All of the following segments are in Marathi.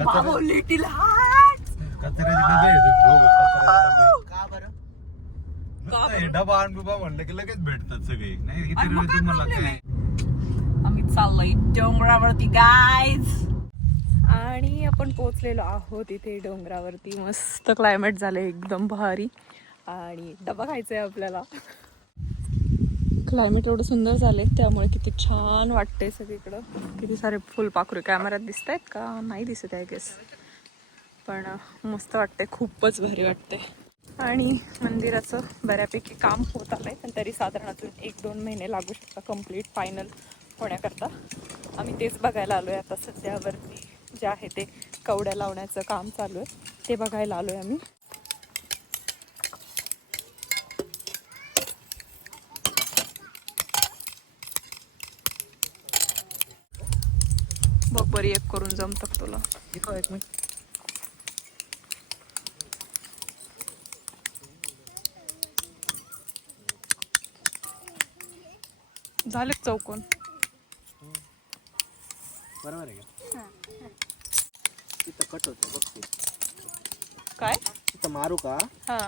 बाबो लिटिल हार्ट. कचऱ्याचे डबे आहेत दोघं, कचऱ्याचे डबे. का बरं? नुसतं हे डबा आणि बिबा म्हणलं की लगेच भेटतात सगळे. नाही इतर वेळी तुम्हाला काय आम्ही चाललोय डोंगरावरती गाईज. आणि आपण पोहोचलेलो आहोत इथे डोंगरावरती. मस्त क्लायमेट झालंय एकदम भारी. आणि डबा खायचा आहे आपल्याला. क्लायमेट एवढं सुंदर झालंय त्यामुळे किती छान वाटतंय सगळीकडं. किती सारे फुलपाखरू कॅमेऱ्यात दिसत आहेत का नाही दिसत आहे गेस, पण मस्त वाटतंय, खूपच भारी वाटतंय. आणि मंदिराचं बऱ्यापैकी काम होत आलंय, पण तरी साधारण अजून 1-2 महिने लागू शकतात कम्प्लीट फायनल होण्याकरता. आम्ही तेच बघायला आलोय आता. सध्यावरती जे आहे ते कवड्या लावण्याचं काम चालू आहे, ते बघायला आलोय आम्ही. बघ बरी एक करून जमतं तुला. एक मिनिट. झाले चौकोन. बरोबर आहे का? तिथं कट होतं बघ. काय तिथं मारू का हा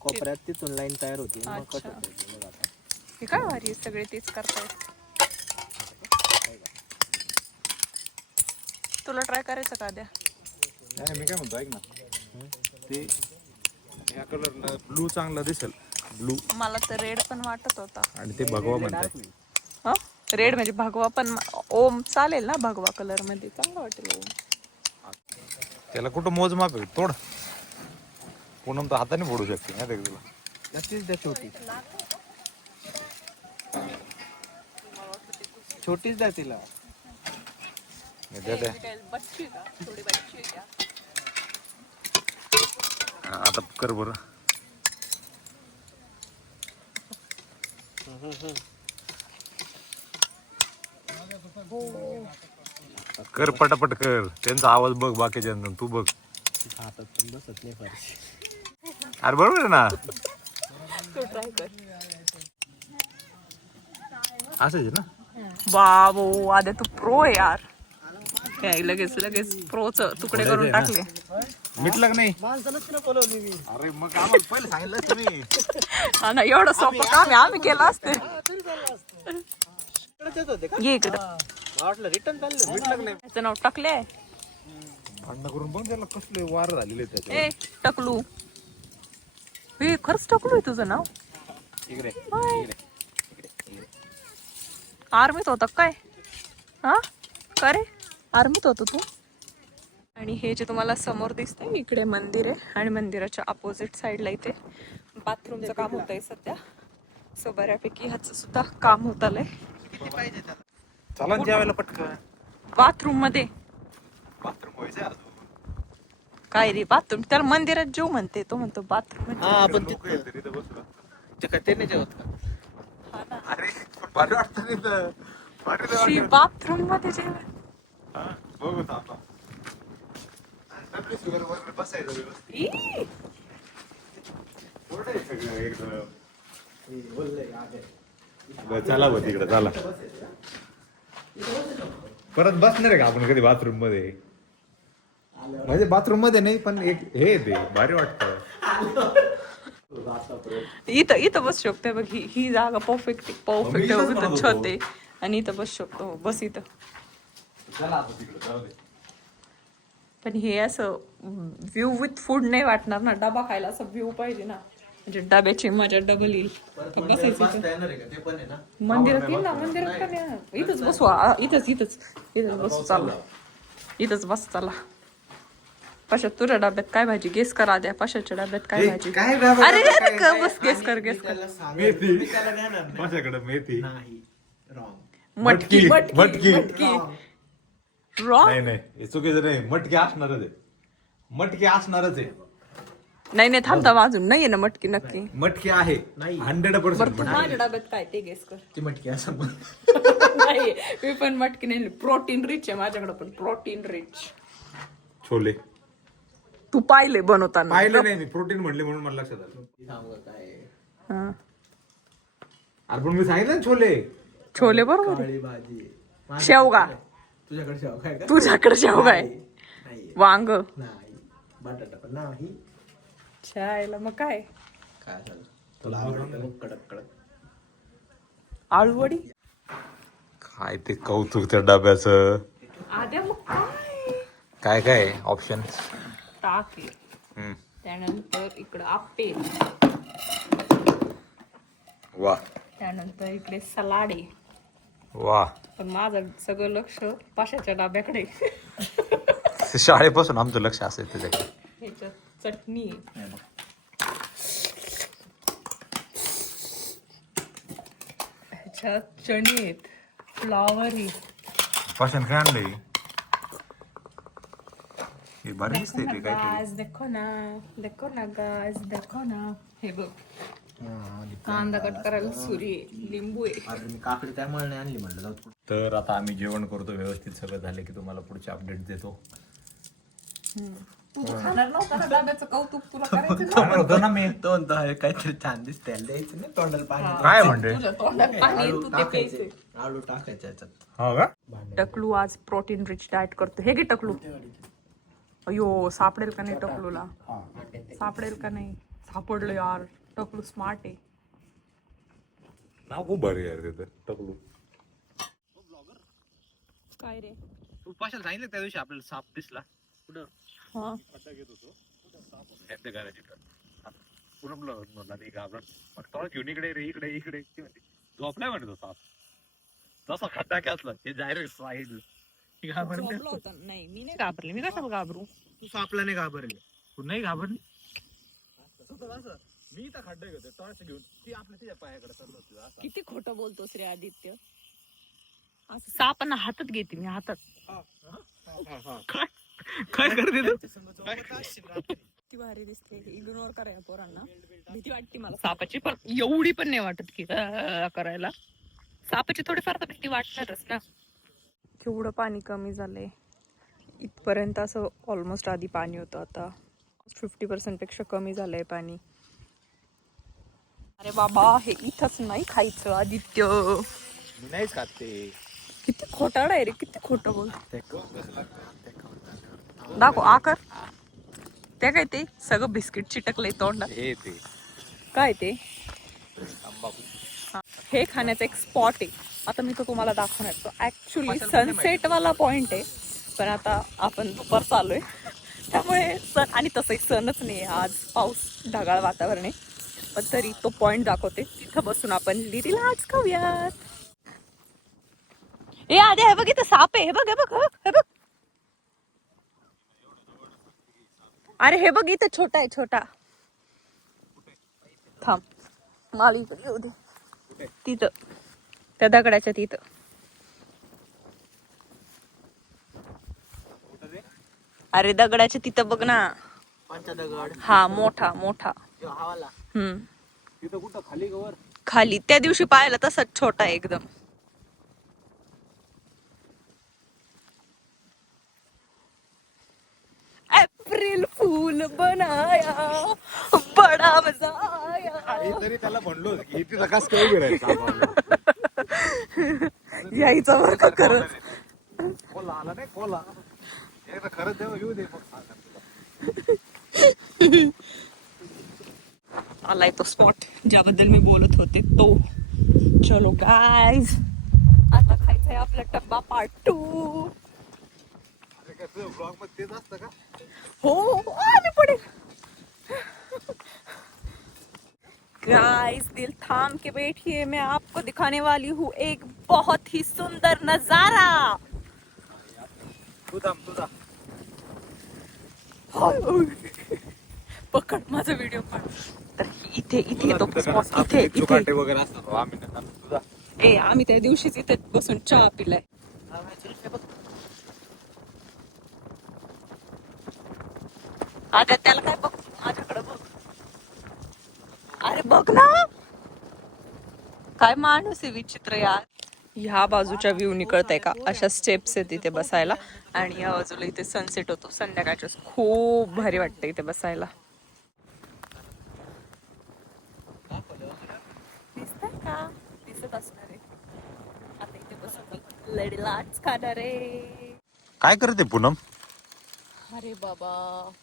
कोपऱ्यात, तिथून लाईन तयार होती मग कट अच्छा. होतं बघ आता. हे काय भारी आहे, सगळे तेच करतायत. तुला ट्राय करायचं का द्या. नाही मी काय म्हणतो ऐक ना, ते ह्या कलरला ब्लू चांगला दिसेल. ब्लू मला तर रेड पण वाटत होता. आणि ते भगवा म्हणतात. हा रेड म्हणजे भगवा, पण ओम चालेल ना भगवा कलर मध्ये, चांगलं वाटेल ओम. त्याला कुठं मोजमाप आहे तोड. पूनम तर हाताने फोडू शकते नाही का तुला. नक्कीच द्या छोटी, छोटीच द्या तिला. द्या द्या. बच्ची का थोडी बच्ची का. आता कर बरं. कर पटापट कर. त्यांचा आवाज बघ बाकीच्या तू बघ. हातात पण बसत नाही फारशी. अरे बरोबर आहे ना. तू ट्राय कर. असंच आहे ना. बाबो आद्या तू प्रो आहे यार. काय लगेच लगेच प्रोच तुकडे करून टाकले. मिटलं का नाही. माणसालाच नाही बोलवली मी. अरे मग आम्हाला पहिले सांगितलं तुम्ही. हा ना, एवढं सोपं काम आहे, आम्ही केलं असते. इकडेच येत होते का? ये इकडं. मला वाटलं रिटर्न चाललं. मिटलं का नाही. त्याचं नाव टकले. भांडणं करून पण त्याला कसले वार झालेले त्याच्या. ए टकलू. हे खरंच टकलू आहे तुझं नाव. इकडे आर्मीत होता काय. हा का रे आर्मीत होतो तू. आणि हे जे तुम्हाला समोर दिसतंय इकडे मंदिर आहे, आणि मंदिराच्या अपोजिट साईडला इथे बाथरूमचं काम होत आहे सध्या. सो बऱ्यापैकी ह्याचं सुद्धा काम होत आलंय. चला जेवायला पटकन. बाथरूम मध्ये बाथरूम व्हायचं अजून. काय रे बाथरूम, त्याला मंदिरात जेव म्हणते, तो म्हणतो बाथरूम. हा आपण लोकं येतात इथं बसलं. ते काय ते नाही जेवत का? हा ना. अरे पण भारी वाटतं नाही तर. भारी लय शी, वाटतं. बाथरूम मध्ये जेवण. हा, बघू आता. नक्कीच वगैरे वगैरे बसायचं व्यवस्थित. ई! थोडं आहे सगळं एकदम. बोललंय आगे. बरं, चला भाऊ तिकडे चला. परत बसणार आहे का आपण कधी बाथरूम मध्ये. म्हणजे बाथरूम मध्ये नाही पण एक हे ते भारी वाटतं. इथं इथं बस शकते बघ. ही जागा परफेक्ट परफेक्ट मी इथंच म्हणत छत होतो. आहे, आणि इथं बस शकतो. बस इथं. चला आता तिकडे जाऊ दे. पण हे असं व्ह्यू विथ फूड नाही वाटणार ना. डबा खायला असं व्ह्यू पाहिजे ना, म्हणजे डब्याची मजा डबल येईल. बसायचं इथं. बसता येणार आहे का? ते पण आहे ना. मंदिरात येईल ना, मंदिरात पण येणार. इथंच बसू. इथंच बसू. चालला इथंच बस. चला पशा, तुझ्या डब्यात काय भाजी गेस करा द्या. पशाच्या डब्यात काय भाजी. काय डबा- अरे काय- अरे क- बस गेस कर गेस कर. त्याला सांगा, मेथी. तुम्ही त्याला देणार नाही. माझ्याकडे मेथी नाही. रॉंग. मटकी मटकी. मटकी मटकी. रॉंग. नाही नाही हे चुकीचं नाही. मटकी असणारच आहे. मटकी असणारच आहे. नाही थांब अजून नाहीये ना मटकी. नक्की मटकी आहे नाही. 100%. बरं तू माझ्या डब्यात काय ते गेस कर. ती मटकी असं बोल. नाही मी पण मटकी नाही. प्रोटीन रिच आहे माझ्याकडे, पण प्रोटीन रिच. छोले तू पाहिले बनवताना. पाहिलं नाही मी. प्रोटीन म्हणले म्हणून मला लक्षात आलं. सांगू काय? हा. अरे पण मी सांगितलं ना छोले. छोले बरोबर आहे. काळी भाजी. शेवगा. तुझ्याकडे शेवगा आहे का? तुझ्याकडे शेवगा आहे. वांग नाही बटाटा पण नाही. चायला मग काय काय झालं तुला आवडतं बघ कडक कडक. आळूवडी काय ते कौतुक त्या डब्याचं. आद्या मग काय काय काय ऑप्शन. ताक आहे. त्यानंतर इकडं आप्पे, वा त्यानंतर इकडे सलाड आहे. वा. पण माझं सगळं लक्ष पाशाच्या डाब्याकडे. शाळेपासून आमचं लक्ष असेल त्याच्याकडे. ह्याच्यात चटणी आहे. ह्याच्यात चणे आहेत, फ्लॉवर आहे. पाषाण काय आणलंय हे भारी दिसतंय ते काहीतरी. गाज देखो ना गाज देखो ना. हे बघ कांदा कट करायला सुरी आहे, लिंबू आहे. अरे मी काकडी त्यामुळे नाही आणली म्हणलं जाऊ दे. तर आता आम्ही जेवण करतो, व्यवस्थित सगळं झालं की तुम्हाला पुढचे अपडेट देतो. तू खाणार नव्हता ना डाब्याचं कौतुक तुला करायचं ना. थांबणार होतो ना मी. तो म्हणतो अरे काहीतरी छान दिसतंय द्यायचं नाही तोंडाला पाणी. काय म्हणते तुझ्या तोंडात पाणी आहे, आळू तू ते टाकायचे प्यायचे. आळू टाकायचे याच्यात. हो का. टकलू आज प्रोटीन रिच डाएट करतो. हे घे टकलू. अयो सापडेल का नाही टकलूला. सापडेल का नाही. सापडलं यार. टकलू स्मार्ट आहे. नाव खूप भारी यार त्याचं टकलू. काय रे. तू पाशाला सांगितलं त्या दिवशी आपल्याला साप दिसला कुठं. हा खड्डा घेत होतो त्या घराची पुरमलं नाही घाबरत. मग तेव्हा घेऊन इकडे रे इकडे इकडे झोपलाय म्हणतो साप. जसा खड्डा घातला ते डायरेक्ट साईड. झोपला होता. नाही मी नाही घाबरले. मी कशाला घाबरू. तू सापला नाही घाबरली. तू नाही घाबरली. मी इथं खड्डा घेतोय तोडाचं घेऊन ती आपल्या तिच्या पायाकडे चाललो होती. किती खोटं बोलतोस रे आदित्य. असं सापांना हातात घेते मी हातात. काय करते तू. किती भारी दिसते. इग्नोर करा या पोरांना. भीती वाटते मला सापाची, पण एवढी पण नाही वाटत की करायला. सापाची थोडीफार तर भीती वाटणारच ना. केवढं पाणी कमी झालंय. इथपर्यंत असं ऑलमोस्ट आधी पाणी होतं, आता 50% पेक्षा कमी झालंय पाणी. अरे बाबा हे इथंच नाही खायचं आदित्य. मी नाहीच खात ते. किती खोटाडा आहे रे. किती खोटं बोल. दाखव आकर. ते काय ते सगळं बिस्किट चिटकलंय तोंडात. हे ते काय ते. तंबाखू. हे खाण्याचा एक स्पॉट आहे. आता मी तो तुम्हाला दाखवणार. तो ऍक्च्युली सनसेट वाला पॉइंट आहे, पण आता आपण दुपार चालूय त्यामुळे सण, आणि तसंही सणच नाही आज, पाऊस ढगाळ वातावरण आहे. पण तरी तो पॉइंट दाखवते. तिथं बसून आपण लिटिल आर्ट्स खाऊयात. ए आधी हे बघ इथं साप आहे. हे बघ हे बघ हे बघ. अरे हे बघ इथं छोटा आहे छोटा. थांब मला इकडे येऊ दे. तिथं त्या दगडाच्या तिथं. अरे दगडाच्या तिथं बघ ना. कोणचा दगड. हा मोठा मोठा. हवाला. तिथं कुठं खाली गवर. खाली त्या दिवशी पाहिलं तसंच छोटा आहे एकदम. अप्रैल फूल बनाया बडा मजा आया. तरी त्याला म्हणलो की तिथं कस काय करायचं. यायचं बरं का खरंच. कोला आला नाही कोला. एकदा खरंच देव येऊ दे मग. आलाय तो स्पॉट ज्याबद्दल मी बोलत होते तो. चलो गाईज आता खायचंय आपला डब्बा पार्ट 2. ब्लॉग मध्ये तेच असतं का. हो आले पडेल. गाइस दिल थाम के बैठिए, मैं आपको दिखाने वाली हूँ एक बहुत ही सुंदर नजारा. तुझा पकड माझा व्हिडिओ काढ. तर इथे इथे तो स्पॉट इथे इथे. वगैरे असतात आम्ही तुझा. ए आम्ही त्या दिवशीच इथे बसून चहा पिलाय. आता त्याला काय बघ माझ्याकडे बघ. अरे बघ ना काय माणूस आहे विचित्र यार. ह्या बाजूच्या व्ह्यू निकळत आहे का. अशा स्टेप्स आहेत इथे बसायला, आणि या बाजूला इथे सनसेट होतो संध्याकाळच्या. खूप भारी वाटतं इथे बसायला. दिसतंय का. दिसत असणार आहे. आता इथे बसून लिटिल आर्ट्स खाणार आहे. काय करते पूनम. अरे बाबा,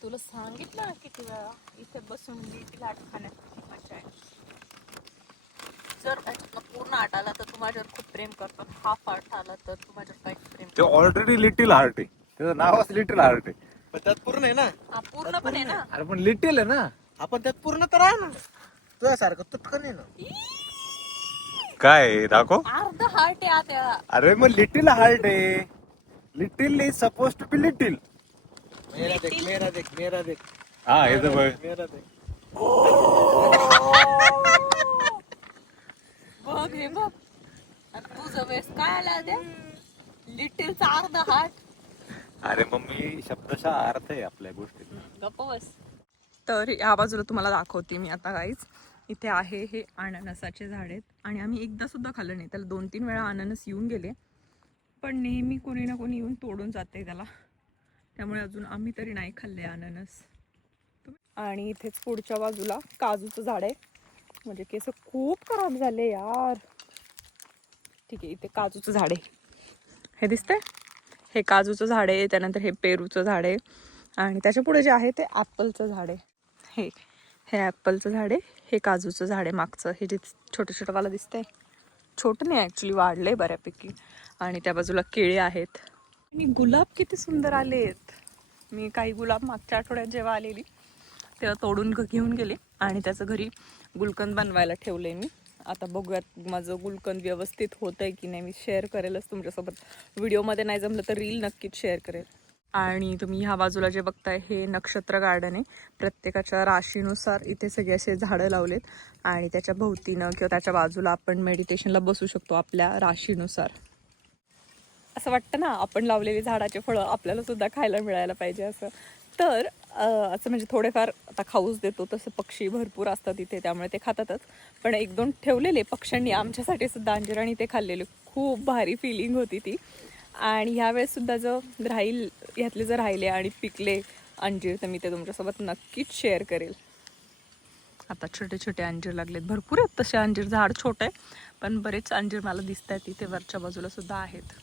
तुला सांगितलं ना किती वेळा, इथे बसून लिटिल आर्ट खाण्यात किती मजा आहे. जर याच्यातलं पूर्ण आर्ट आला तर तू माझ्यावर खूप प्रेम करतो, हाफ आर्ट आला तर तू माझ्यावर काहीच प्रेम ते ऑलरेडी लिटिल आर्ट आहे, त्याचं नावच लिटिल आर्ट आहे. पण त्यात पूर्ण आहे ना. हा पूर्ण पण आहे ना. अरे पण लिटिल आहे ना. आपण त्यात पूर्ण तर आहे ना. तुझ्यासारखं तुटकं नाही ना. काय दाखव. अर्ध हार्ट आहे आता. अरे मग लिटिल आर्ट आहे. Little is suppose to be little. मेरा देख, मेरा देख, मेरा देख. हा हे तर बघ. मेरा देख. बघ हे बघ, तुझं वेस काय आला ते लिटिलचा अर्ध हार्ट. अरे मम्मी शब्दशः अर्थ आहे आपल्या गोष्टीत. गप्प बस. तर या बाजूला तुम्हाला दाखवते मी आता गाईज. इथे आहे हे अननसाचे झाड आहेत आणि आम्ही एकदा सुद्धा खाल्लं नाही त्याला. 2-3 वेळा अननस येऊन गेले, पण नेहमी कोणी ना कोणी येऊन तोडून जाते त्याला, त्यामुळे अजून आम्ही तरी नाही खाल्ले अननस. आणि इथेच पुढच्या बाजूला काजूचं झाड आहे. म्हणजे केस खूप खराब झाले यार. ठीक आहे, इथे काजूचं झाड आहे, हे दिसतंय, हे काजूचं झाड आहे. त्यानंतर हे पेरूचं झाड आहे आणि त्याच्या पुढे जे आहे ते ॲपलचं झाड आहे. हे ॲपलचं झाड आहे, हे काजूचं झाड आहे मागचं. हे जे छोटं छोटं वाला दिसतंय, छोटं नाही ॲक्च्युली, वाढलंय बऱ्यापैकी. आणि त्या बाजूला केळी आहेत आणि गुलाब किती सुंदर आलेत. मी काही गुलाब मागच्या आठवड्यात जेव्हा आलेली तेव्हा तोडून घेऊन गेले आणि त्याचं घरी गुलकंद बनवायला ठेवले मी. आता बघूयात माझं गुलकंद व्यवस्थित होतं आहे की नाही. मी शेअर करेलच तुमच्यासोबत, व्हिडिओमध्ये नाही जमलं तर रील नक्कीच शेअर करेल. आणि तुम्ही ह्या बाजूला जे बघताय हे नक्षत्र गार्डन आहे. प्रत्येकाच्या राशीनुसार इथे सगळे असे झाडं लावलेत आणि त्याच्या भोवतीनं किंवा त्याच्या बाजूला आपण मेडिटेशनला बसू शकतो आपल्या राशीनुसार. असं वाटतं ना, आपण लावलेली झाडाचे फळं आपल्याला सुद्धा खायला मिळायला पाहिजे असं. तर असं म्हणजे थोडेफार आता खाऊच देतो, तसं पक्षी भरपूर असतात इथे त्यामुळे ते खातातच. पण 1-2 ठेवलेले पक्ष्यांनी आमच्यासाठी सुद्धा अंजीर आणि ते खाल्लेले. खूप भारी फिलिंग होती ती. आणि ह्यावेळेस सुद्धा जर राहील ह्यातले जर राहिले आणि पिकले अंजीर तर मी ते तुमच्यासोबत नक्कीच शेअर करेल. आता छोटे छोटे अंजीर लागलेत, भरपूर आहेत तसे अंजीर. झाड छोटे आहे पण बरेच अंजीर मला दिसत आहेत इथे वरच्या बाजूला सुद्धा आहेत.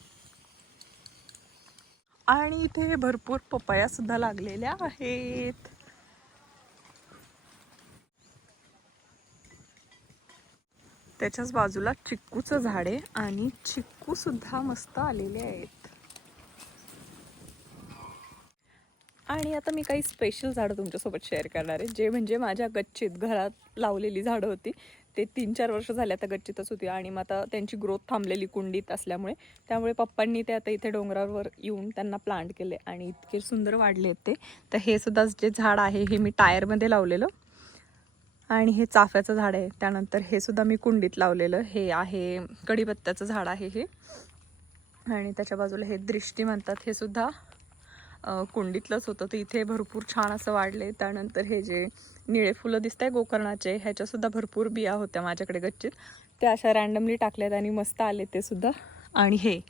आणि इथे भरपूर पपया सुद्धा लागलेल्या आहेत. त्याच्याच बाजूला चिक्कूचं झाड आहे आणि चिक्कू सुद्धा मस्त आलेले आहेत. आणि आता मी काही स्पेशल झाडं तुमच्यासोबत शेअर करणार आहे, जे म्हणजे माझ्या गच्चीत घरात लावलेली झाडं होती. ते 3-4 वर्ष झाले आता गच्चीतच होती आणि मग आता त्यांची ग्रोथ थांबलेली कुंडीत असल्यामुळे, त्यामुळे पप्पांनी ते आता इथे डोंगरावर येऊन त्यांना प्लांट केले आणि इतके सुंदर वाढले आहेत ते. तर हे सुद्धा जे झाड आहे हे मी टायरमध्ये लावलेलं आणि हे चाफ्याचं झाड आहे. त्यानंतर हे सुद्धा मी कुंडीत लावलेलं. हे आहे कढीपत्त्याचं झाड आहे हे. आणि त्याच्या बाजूला हे दृष्टी म्हणतात, हे सुद्धा कुंडीतलंच होतं. तर इथे भरपूर छान असं वाढले. त्यानंतर हे जे निळे फुलं दिसत आहे गोकर्णाचे, ह्याच्यासुद्धा भरपूर बिया होत्या माझ्याकडे गच्चीत, त्या अशा रँडमली टाकल्यात आणि मस्त आले ते सुद्धा. आणि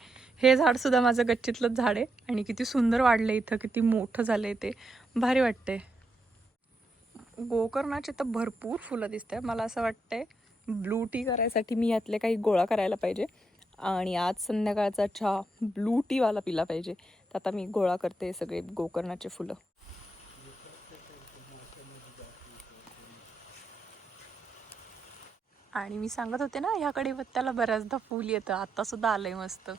हे झाडसुद्धा माझं गच्चीतलंच झाड आहे आणि किती सुंदर वाढले इथं, किती मोठं झालं आहे ते, भारी वाटते. गोकर्णाचे तर भरपूर फुलं दिसत आहे. मला असं वाटतंय ब्लू टी करायसाठी मी यातले काही गोळा करायला पाहिजे आणि आज संध्याकाळचा चहा ब्लू टीवाला पिला पाहिजे. तर आता मी गोळा करते सगळे गोकर्णाचे फुलं. आणि मी सांगत होते ना, ह्या कढीपत्त्याला बऱ्याचदा फूल येतं. आता सुद्धा आलंय मस्त,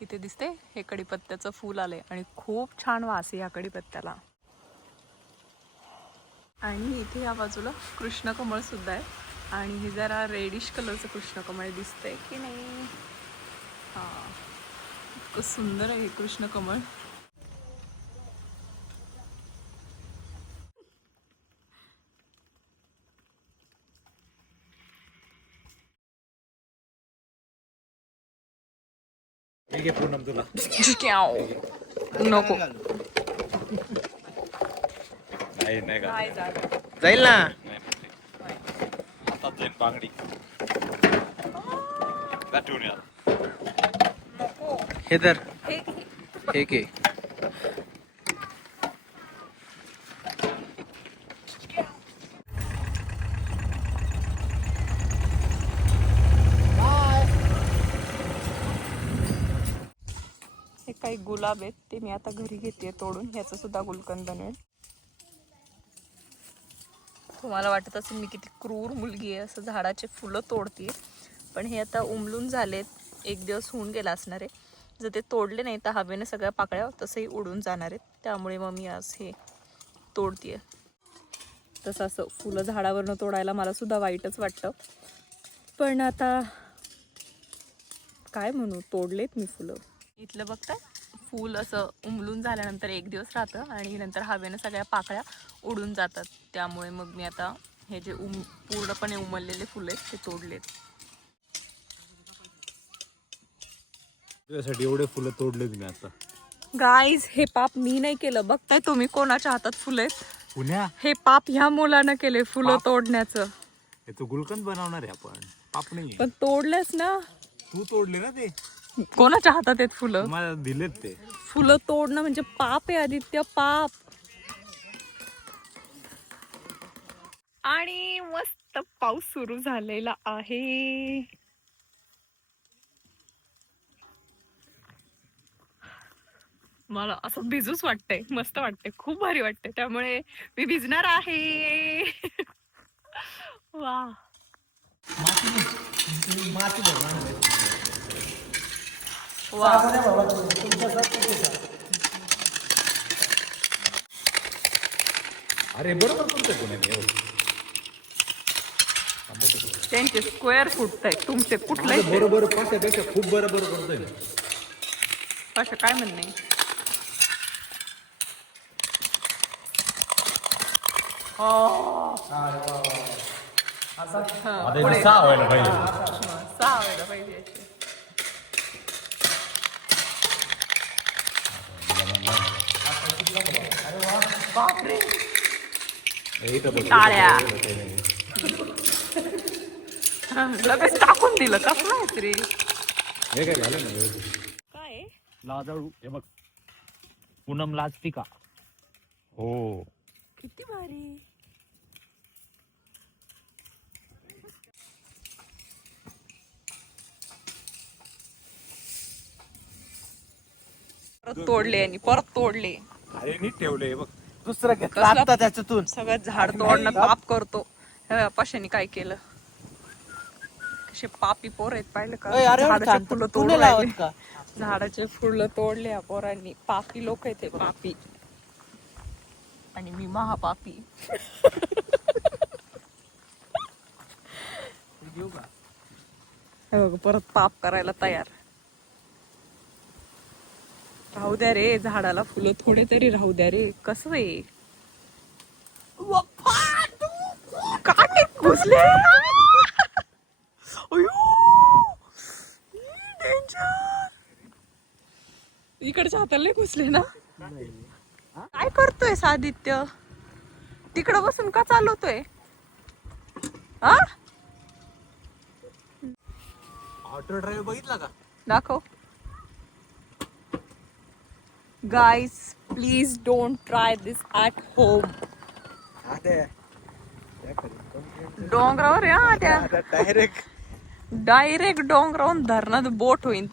इथे दिसते हे कढीपत्त्याचं फूल आलंय आणि खूप छान वास आहे या कढीपत्त्याला. आणि इथे या बाजूला कृष्णकमळ सुद्धा आहे आणि हे जरा रेडिश कलरचं कृष्णकमळ दिसतंय की नाही. हां, इतकं सुंदर आहे हे कृष्णकमळ. ठीक आहे पूनम तुला. नको नाही का काय झालं. जाईल ना. आता जाईन बांगडी ठेवून या. नको हे तर हे हे घे. काही गुलाब आहेत ते मी आता घरी घेते तोडून. ह्याचं सुद्धा गुलकंद बनवेल. तुम्हाला वाटत असेल मी किती क्रूर मुलगी आहे, असं झाडाचे फुलं तोडते. पण हे आता उमलून झालेत, 1 दिवस होऊन गेला असणार आहे. जर ते तोडले नाही तर हवेने सगळ्या पाकळ्या तसंही उडून जाणार आहेत. त्यामुळे मग मी आज हे तोडते. तसं असं फुलं झाडावरनं तोडायला मला सुद्धा वाईटच वाटतं. पण आता काय म्हणू, तोडलेत मी फुलं. इथलं बघताय, फूल असं उमलून झाल्यानंतर 1 दिवस राहतं आणि नंतर हवेनं सगळ्या पाकळ्या उडून जातात. त्यामुळे मग मी आता हे जे पूर्णपणे उमललेले फुलं आहेत ते तोडलेत. तुझ्यासाठी एवढे फुलं तोडले मी आता. गाईज, हे पाप मी नाही केलं. बघताय तुम्ही कोणाच्या हातात फुलं आहेत. पुण्या हे पाप ह्या मुलानं केले फुलं तोडण्याचं. हे तो गुलकंद बनवणार आहे आपण, पाप नाही. पण तोडलेच ना तू तोडले ना ते, कोणाच्या हातात आहेत फुलं. मला दिलेत ते. फुलं तोडणं म्हणजे पाप आहे आदित्य, पाप. आणि मस्त पाऊस सुरू झालेला आहे. मला असं भिजूच वाटतंय, मस्त वाटतंय, खूप भारी वाटतंय. त्यामुळे मी भिजणार आहे. वा, वा. अरे बरोबर करतोय पुण्याने. त्यांचे स्क्वेअर फूट आहे, तुमचे कुठले बरोबर पाशापेक्षा खूप बरोबर करतोय. असं काय म्हणणे. सहा व्हायला पाहिजे. 6 व्हायला पाहिजे. बापरे, टाळ्या. लगेच टाकून दिलं, कसं आहे रे. हे काय झालं ना, काय लाजाळू. हे बघ, पूनम लाजती का. हो, किती भारी. परत तोडले आणि परत तोडले. अरे नीट ठेवले. हे बघ, दुसरं घेतलं आता त्याच्यातून. सगळं झाड तोडणं पाप करतो. हे पशाने काय केलं. कसे पापी पोर आहेत, पाहिलं का. अरे झाडाचे फुलं तोडून तुला लावत राहिले. का? झाडाचे फुलं तोडले या पोरांनी. पापी लोक आहेत हे, पापी. आणि मी महापापी. हे बघ, परत पाप करायला तयार. राहू द्या रे, झाडाला फुलं थोडे तरी राहू द्या रे. कसं आहे. काय घुसले. इकडच्या हाताला घुसले ना. काय करतोय आदित्य, तिकडं बसून का चालवतोय. हा, ऑटो ड्राईव्ह बघितला का. दाखव. Guys, please don't try this at home. डोंगरावर या त्या डायरेक्ट डोंगरावरून धरणात बोट होईल.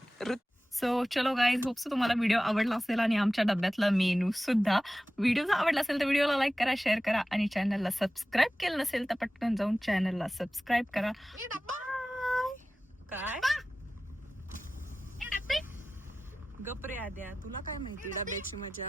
सो चलो गाईज, होप सो तुम्हाला व्हिडिओ आवडला असेल आणि आमच्या डब्यातला मेनू सुद्धा. व्हिडिओ जर आवडला असेल तर व्हिडिओला लाईक करा, शेअर करा आणि चॅनलला सबस्क्राईब केलं नसेल तर पटकन जाऊन चॅनलला सबस्क्राईब करा. काय गपरे आद्या, तुला काय माहिती डब्याची मजा.